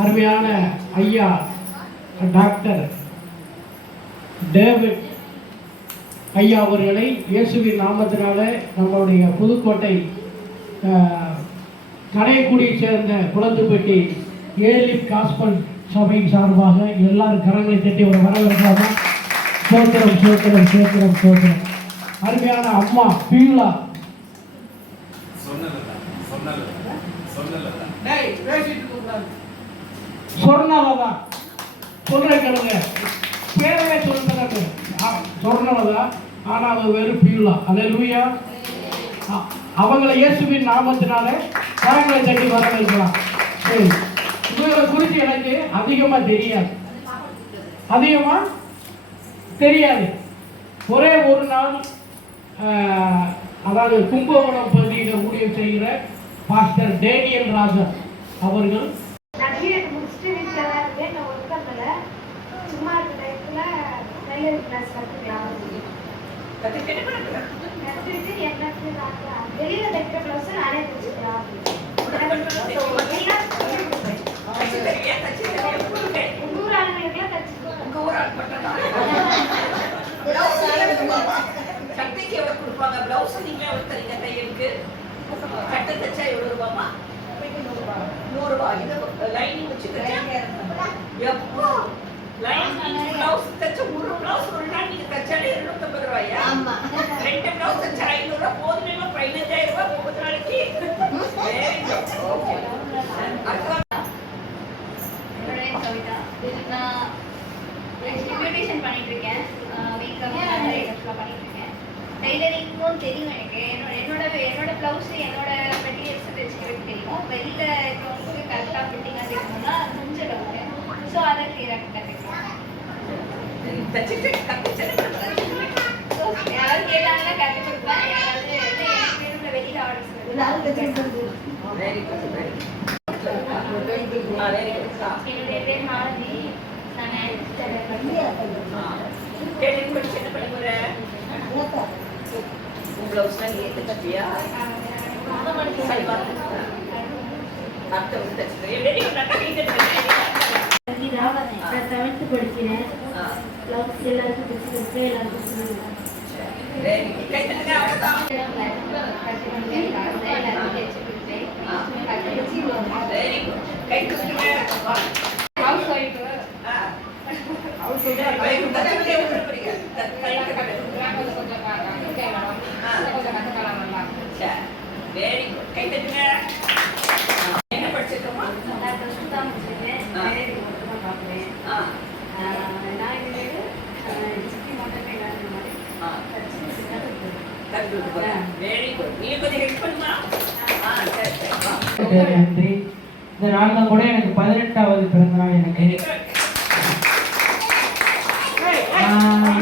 அருமையான ஐயா doctor David ஐயா அவர்களை இயேசுவின் நாமத்தினால நம்மளுடைய புதுக்கோட்டை கடையக்குடியை சேர்ந்த குளத்துப்பட்டி ஏலிப் காஸ்பல் சபையின் சார்பாக எல்லாரும் கரங்களை தட்டி ஒரு வரவேற்கலாமா? சோத்திரம் சோத்திரம் சோத்திரம் சோத்திரம். அருமையான அம்மா பீலா சொர்ணவதா சொல்றேன் கேளுங்க, பேரவே சொல்லுங்க. சொர்ணவதா ஆனா அவ வெறும் பீலா. அல்லேலூயா. அவங்களை இயேசுவின் நாமத்தினால கரங்களை தட்டி வரவேற்கலாம். சரி, இவங்களை குறித்து எனக்கு அதிகமா தெரியாது. ஒரே ஒரு நாள் அதாவது கும்பகோணம் பகுதியில் ஊழியம் செய்கிற பாஸ்டர் டேனியல் ராஜா அவர்கள் சக்திக்கு எவ்வளவு கொடுப்பாங்க? பிளவுஸ் நீங்க எவ்வளவு தரீங்க? தையலுக்கு கட்ட தச்சா எவ்வளவு ரூபாமா? 100 ரூபாய். இது லைனிங் வச்சு எப்போ லைனிங் பிளவுஸ் தச்ச ஒரு பிளவுஸ் ஒரு நாள் நீங்க தச்சாலே 250 ரூபாயா? ஆமா. 2 பிளவுஸ் தச்சா 500 ரூபாய் போதுமே. 15000 ரூபாய் 30 நாளைக்கு. Very good. ஓகே. என்னோட கவிதா. நான் இன்விடேஷன் பண்ணிட்டு இருக்கேன். மேக்கப் பண்ணிட்டு இருக்கேன். டைலரிங்கும் தெரியும் எனக்கு. என்னோட பிளவுஸ் என்னோட மெட்டீரியல்ஸ் தைச்சிக்கிறதுக்கு தெரியும். வெளியில இருக்கிறவங்களுக்கு கரெக்டாக ஃபிட்டிங்காக தைக்கணும்னா கொஞ்சம் டவுட்டு. ஸோ அதை கிளியராக கற்றுக்கலாம். ஸோ யாராவது கேட்டாங்கன்னா கற்றுக் கொடுப்பேன். யாராவது எனக்கு வெளியில் ஆர்டர்ஸ் என்னுடைய பேர் மாலதி. நான் 9th ஸ்டாண்டர்ட் படிக்கிறேன். என்ன பண்ணுற? பிளவுஸ்லாம் நீ தைச்சிட்டியா? நான் 7th படிக்கிறேன். பிளவுஸ் எல்லாருக்கும் தைச்சிருக்கு. எல்லாருக்கும் என்ன படிச்சிருக்கோமா? நன்றி. இந்த நாளில் கூட எனக்கு 18வது பிறந்த நாள். எனக்கு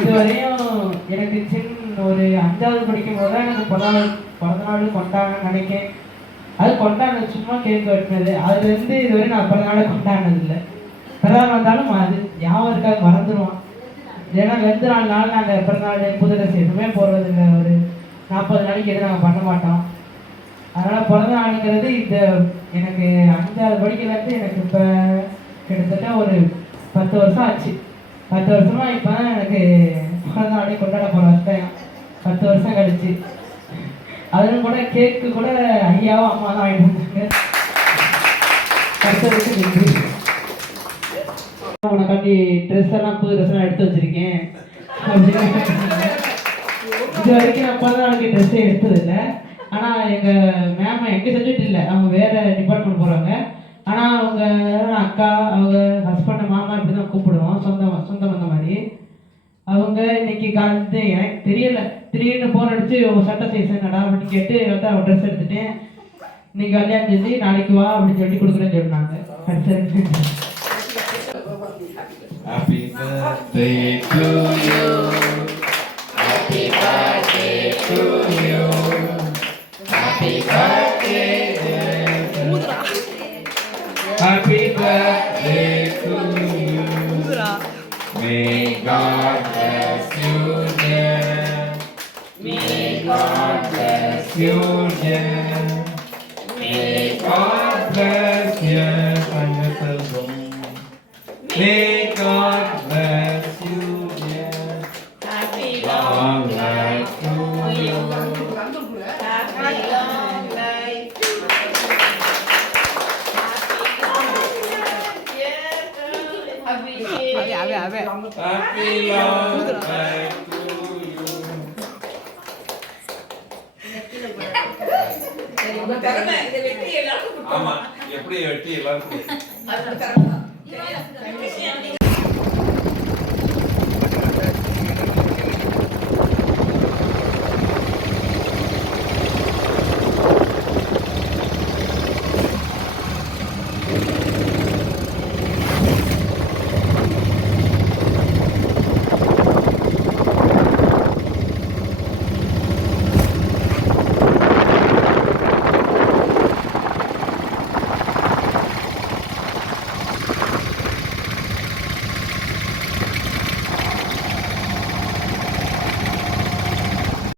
இதுவரையும் எனக்கு ஒரு 5வது படிக்கும் போது தான் எனக்கு பிறந்த நாள் கொண்டாடணும்னு நினைக்கிறேன். அது கொண்டாடினது சும்மா கேக் வெட்டினது. அதுலேருந்து இதுவரை நான் பிறந்த நாளை கொண்டாடினது இல்லை. பிறந்த வந்தாலும் அது ஞாபகம் இருக்காது, மறந்துடுவான். ஏன்னா 2-4 நாள் நாங்கள் பிறந்தநாள் புது ட்ரெஸ் எதுவுமே போடுறது இல்லை. ஒரு 40 நாளைக்கு எதுவும் நாங்கள் பண்ண மாட்டோம். அதனால் பிறந்த நாளுங்கிறது இந்த எனக்கு 5வது படிக்கிறதுலேருந்து எனக்கு இப்போ கிட்டத்தட்ட ஒரு 10 வருஷம் ஆச்சு. 10 வருஷமாக இப்போ தான் எனக்கு பிறந்த நாளே கொண்டாட போகிற வருஷம் 10 வருஷம் கழிச்சு. அதிலும் கூட கேக்கு கூட ஐயாவும் அம்மா தான் வாங்கிட்டு வந்தாங்க. கஷ்டத்துக்கு நன்றி. உனக்காண்டி ட்ரெஸ் எல்லாம் புது ட்ரெஸ் எல்லாம் எடுத்து வச்சிருக்கேன். இது வரைக்கும் நான் பிறந்த நாளைக்கு ட்ரெஸ்ஸே எடுத்ததில்லை. ஆனால் எங்கள் மேம் எங்கே செஞ்சுட்டு இல்லை, அவங்க வேறு டிபார்ட்மெண்ட் போகிறாங்க. ஆனால் அவங்க அக்கா அவங்க ஹஸ்பண்ட் மாமா இப்படி தான் கூப்பிடுவோம், சொந்த பந்த மாதிரி. அவங்க இன்னைக்கு காலையில எனக்கு தெரியல, திடீர்னு ஃபோன் அடிச்சு உங்கள் சட்டை சைஸ் என்னடா அப்படின்னு கேட்டு வந்து அவன் ட்ரெஸ் எடுத்துட்டேன், இன்னைக்கு கல்யாணம் சொல்லி நாளைக்கு வா அப்படின்னு சொல்லி கொடுக்குறேன்னு சொன்னாங்க. Happy birthday to you. Happy birthday to you. Happy birthday. Happy birthday to you. May God bless you, dear. May God bless you, dear. May God bless you. May God bless you, dear. Happy Long life to you. Happy long life to you. Happy long life. Happy long life to you. உங்க திறமை, இதை வெட்டி எல்லாருக்கும் ஆமா, கொடுக்கணும். எப்படி வெட்டி எல்லாருக்கும் அது திறமை. கிருஷ்ணா, நீங்க